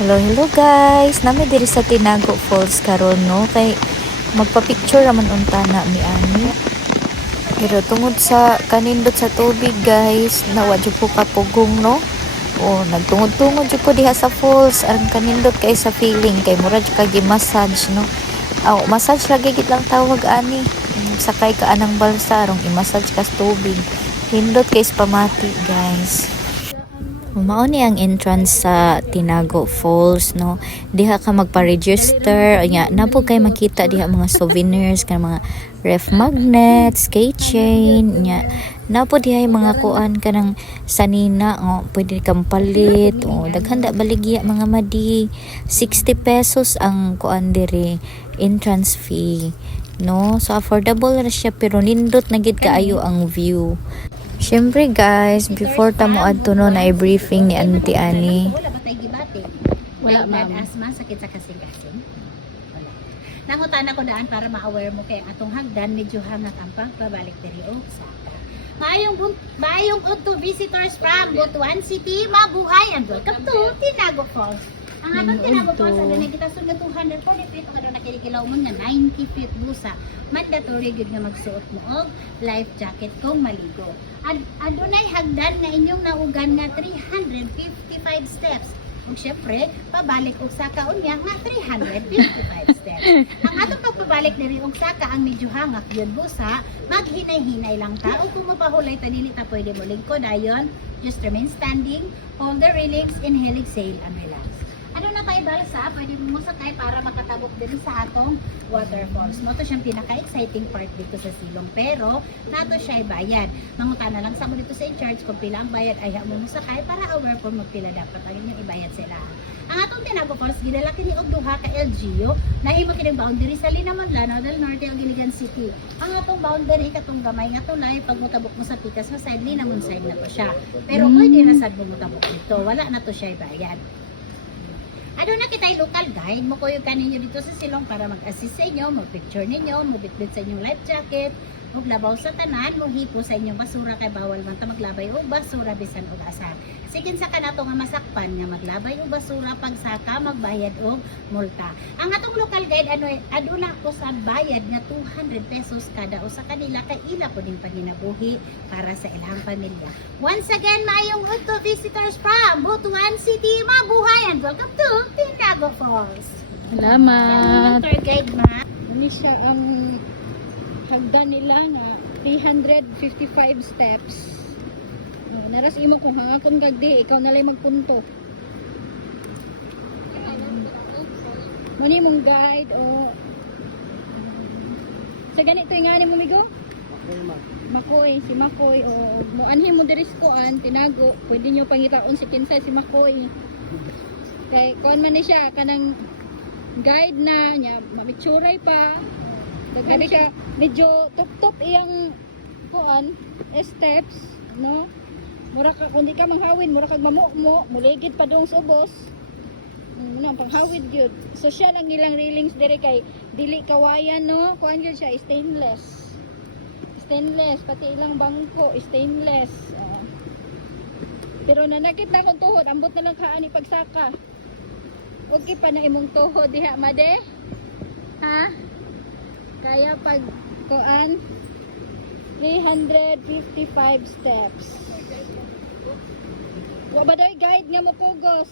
Hello, hello guys. Nami diri sa Tinago Falls karon no kay magpa-picture raman unta na mi ani. Pero tungod sa kanindot sa tubig guys, nawa jud ko kapugong no. O nagtungod-tungod jud ko diha sa falls aron kanindot kay sa feeling kay mura jud kay massage no. Aw, massage lagi gid lang tawag ani. Sakay ka anang balsa aron i-massage ka sa tubig. Hindot kay pamati guys. Mao ni ang entrance sa Tinago Falls no. Diha ka magpa-register nya napo kay makita diha mga souvenirs kan mga ref magnets, keychain nya. Napo diha yung mga kuan kanang sanina pwede kang palit daghan da baligya mga madi. 60 pesos ang kuan diri entrance fee no. So affordable ra siya pero nindot na gid kaayo ang view. Siyempre guys, before ta mo adto no na i-briefing ni Auntie Annie. Wala ba tayo gibate? Wala, Blood ma'am. asthma, sakit sa kasing-kasing? Wala. Nangutan ako daan para ma-aware mo kay atong hagdan medyo hangat ang pagbabalik diri og Saka. Maayong to visitors from Butuan City, mabuhay and welcome to Tinago Falls. Ang atong Tinago Falls, ano na kita sunod 240 feet o na nakilikilaw mo na 90 feet busa. Mandatory gyud nga magsuot mo og life jacket kung maligo. Adunay hagdan nga inyong naugan nga 355 steps. Ug syempre, pabalik og Saka unya nga 355 steps. Ang atong pagpabalik diri og Saka ang medyo hangak yun busa, maghinay-hinay lang ta. O kung mapahulay ta dili ta pwede mo lingkod ayon, just remain standing, hold the railings, inhale, exhale, and relax. Ano na tayo balsa, pwede mo sakay para makatabok din sa atong waterfalls. Mo to siyang pinaka-exciting part dito sa silong. Pero, nato siya'y bayad. Mangutana lang sa mo dito sa in-charge kung pila ang bayad ay mo sakay para aware kung magpila dapat ang inyong ibayad sila. Ang atong Tinago Falls, ginalaki ni og duha ka LGU, nahimo kining boundary sa Linamon, Lanao del Norte ug Iligan City. Ang atong boundary katong gamay nga tulay pag motabok mo sa pikas sa side Linamon side na to siya. Pero pwede na sad mo motabok dito, wala na to siya'y bayad. Ano na kita'y local guide, mukuyog ka ninyo dito sa silong para mag-assist sa inyo, mag-picture ninyo, mabitbit sa inyong life jacket, ug labaw sa tanan, hipo sa inyong basura kay bawal man ta maglabay og basura bisan og asa. Sigin sa kanato nga masakpan nga maglabay og basura pag saka magbayad og multa. Ang atong local guide aduna ko sa bayad nga 200 pesos kada usa kanila kay ila po din paginabuhi para sa ilang pamilya. Once again, maayong to visitors from Butuan City, mabuhay and welcome to Tinago Falls. Salamat. Tour guide ma. Ini siya ang hagdan nila nga 355 steps. Naras imo kung hangakon gagdi, ikaw na lang magpunto. Mani mong guide o sa ganito yung nga mo migo? Makoy, si Makoy o muanhin mo diri koan Tinago, pwede nyo pangitaon si kinsa si Makoy. Kay kuan man ni siya kanang guide na nya mamicturay pa. Daghan siya medyo top iyang kuan steps no. Mura ka kundi ka manghawid, mura kag mamumo, muligid pa dong sa ubos. Ano panghawid gyud. Social ang ilang railings dire kay dili kawayan no. Kuan gyud siya stainless. Stainless pati ilang bangko stainless. Pero nanakit na kong tuhod, ambot na lang kaani pagsaka. Okay pa na imong tuhod diha made. Ha? Kaya pag kuan 355 steps. Wa ba daw guide nga mo pugos?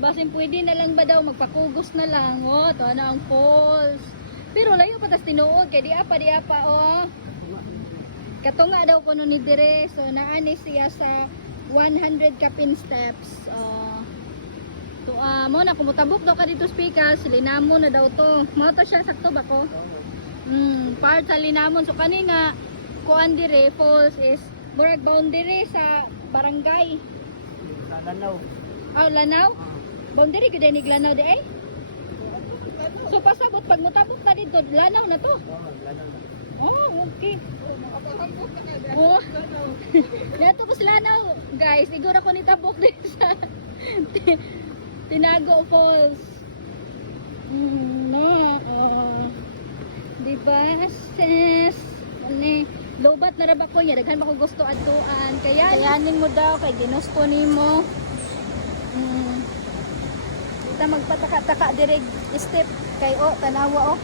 Basin pwede na lang ba daw magpakugos na lang to na ang falls. Pero layo pa tas tinuod kay di apa oh. Katunga daw kuno ni dire so naani siya sa 100 kapin steps. Mo na kumutabok daw ka dito speakers, Linamon na daw to. Mo to siya sakto ba ko? Part sa Linamon so kanina kuan dire falls is murag boundary sa barangay. Lanao. Oh, Lanao? Boundary gud ni Lanao di ay? So pasabot pag motabok na dito, Lanao na to. Oh, okay. Oh. Dito po sila Lanao, guys. Siguro ko nitabok din sa Tinago Falls. No. Di ba? Sis. Lobat na ra ba ko niya daghan ba ko gusto adtuan kaya ning mo daw kay ginusto nimo Kita magpataka-taka direct step kay tanawa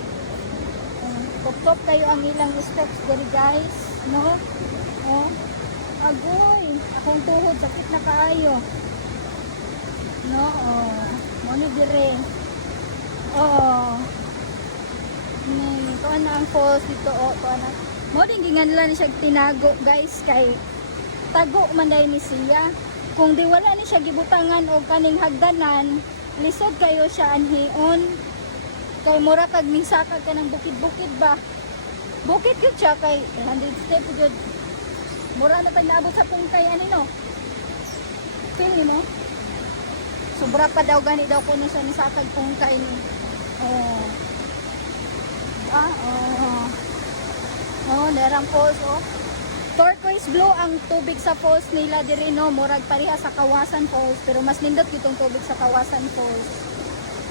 top kayo ang ilang steps diri guys, no? Agoy, akong tuhod sakit na kaayo. No, mo ni dire. Ni kuan na ang falls dito kuan na. Mo din ginganlan siya tinago guys kay tago man dai ni siya. Kung di wala ni siya gibutangan og kaning hagdanan, lisod kayo siya anhion. Kay mura kag minsakag ka ng bukid-bukid ba. Bukid gyud siya kay 100 step gyud. Mura na tag naabot sa pungkay ani no. Feel mo? Sobra pa daw gani daw kuno sa nisakag pungkay ni. Derang falls turquoise blue ang tubig sa falls nila diri no, murag pareha sa Kawasan Falls pero mas nindot gitong tubig sa Kawasan Falls.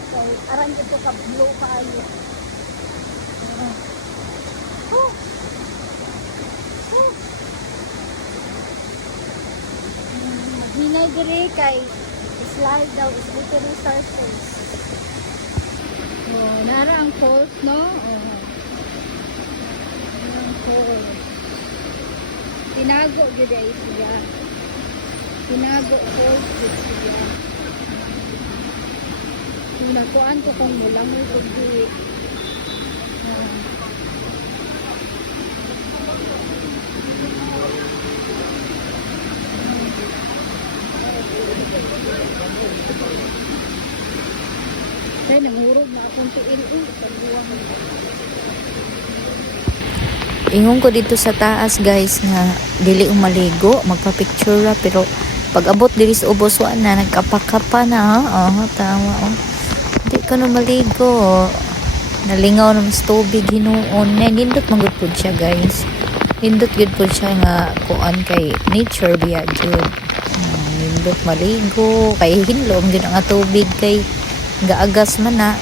So aran ito ka blue kaayo. Maghinay diri kay slide daw is literally surface. Nara ang falls no. Tinago gyud ay siya. Tinago falls gyud siya. Nakuan ko kung mulangoy ko di. Kaya nangurog na akong tuil pagbuwang. Ingon ko dito sa taas guys nga dili umaligo, magpa-picture ra pero pag abot diri sa ubos wa na nagkapakapa na. Tawa di ko na maligo. Nalingaw na mas tubig hinuon. Nindot man gud siya guys. Nindot gud po siya nga kuan kay nature biya gud. Nindot maligo kay hinlom gud ang tubig kay gaagas man na.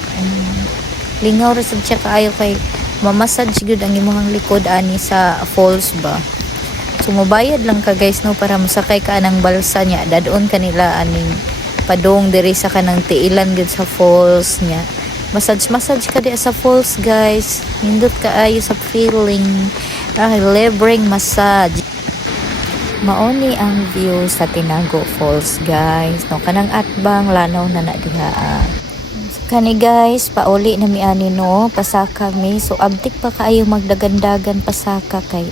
Lingaw ra sad siya kaayo kay mamassage gud ang imong likod ani sa falls ba. So mobayad lang ka guys no para masakay ka anang balsa niya. Dadon kanila aning padong diri sa kanang tiilan gud sa falls niya. Massage ka di sa falls guys. Hindot kaayo sa feeling. Libreng massage. Maoni ang view sa Tinago Falls guys. No kanang atbang lanaw na diha. Kani guys, pauli na mi ani no, pasaka mi. So abtik pa kaayo magdagandagan pasaka kay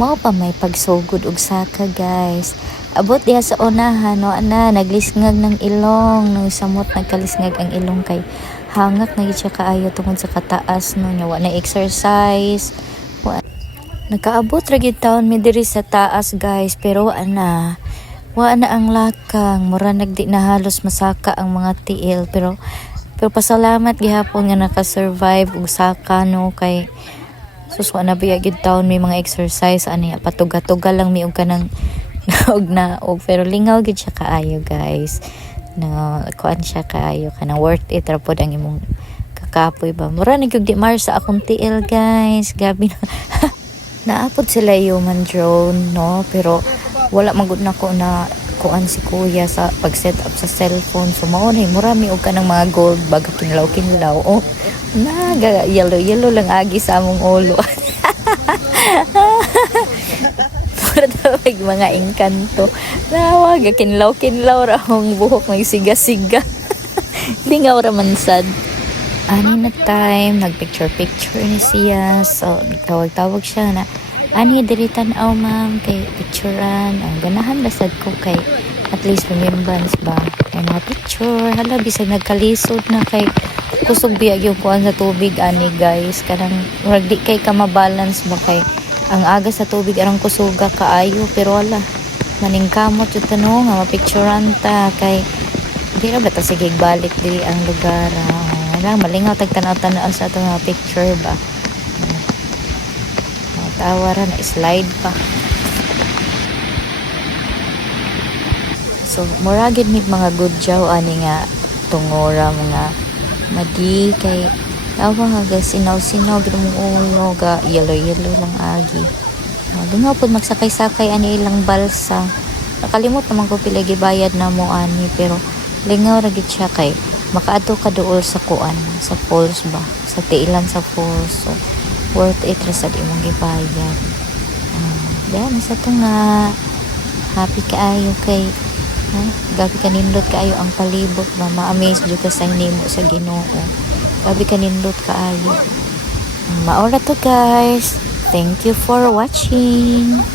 mao pa may pagsugod og saka guys. Abot diha sa unahan no ana naglisngag ng ilong, no samot nagkalisngag ang ilong kay hangak na gid siya kaayo tungod sa kataas no nya wa na exercise. Nakaabot ra gid taon mi diri sa taas guys, pero wa na ang lakang, mura nagdi na halos masaka ang mga tiil pero pasalamat gihapon nga naka-survive og saka no kay suswa na biya gid taon may mga exercise ani patuga-tuga lang mi og kanang naog pero lingaw gid siya kaayo guys. No kuan siya kaayo kanang worth it ra pod ang imong kakapoy ba. Mura ni gyud di mar sa akong tiil guys. Gabi na naapod sila human drone no pero wala magud nako na kuan si kuya sa pag-set up sa cellphone. So mao na murami og kanang mga gold baga kinlaw naga yellow lang agi sa among ulo. Para daw mga engkanto nawag kinlaw ra ang buhok may siga lingaw ra man sad. Ani na time nagpicture ni siya. So tawag siya na ani diri tan-aw ma'am kay picturean ang ganahan lasad ko kay at least remembrance ba kay mga picture hala bisag nagkalisod na kay kusog biya yung kuan sa tubig ani guys kanang murag di kay ka mabalance ba kay ang aga sa tubig arang kusuga kaayo pero wala maningkamot yung tanong nga mapicturean ta kay di ra bata sige balik diri ang lugar lang malingaw tag tanaw-tanaw sa atong mga picture ba. Tawaran na slide pa. So muragid mig mga good jaw ani nga tungora mga madi kay tawa nga sinaw gid mong ulo ga yellow lang agi. Dunga pod magsakay-sakay ani ilang balsa. Nakalimot naman ko pila gibayad na mo ani pero lingaw ra gid siya kay makaadto ka duol sa kuan sa falls ba sa tiilan sa falls, so worth it ra sad imong gibayad. Yan sa to nga happy kaayo kay gabi kanindot kaayo ang palibot ba, ma-amaze jud ka sa hinimo sa Ginoo. Gabi kanindot kaayo. Maura to guys. Thank you for watching.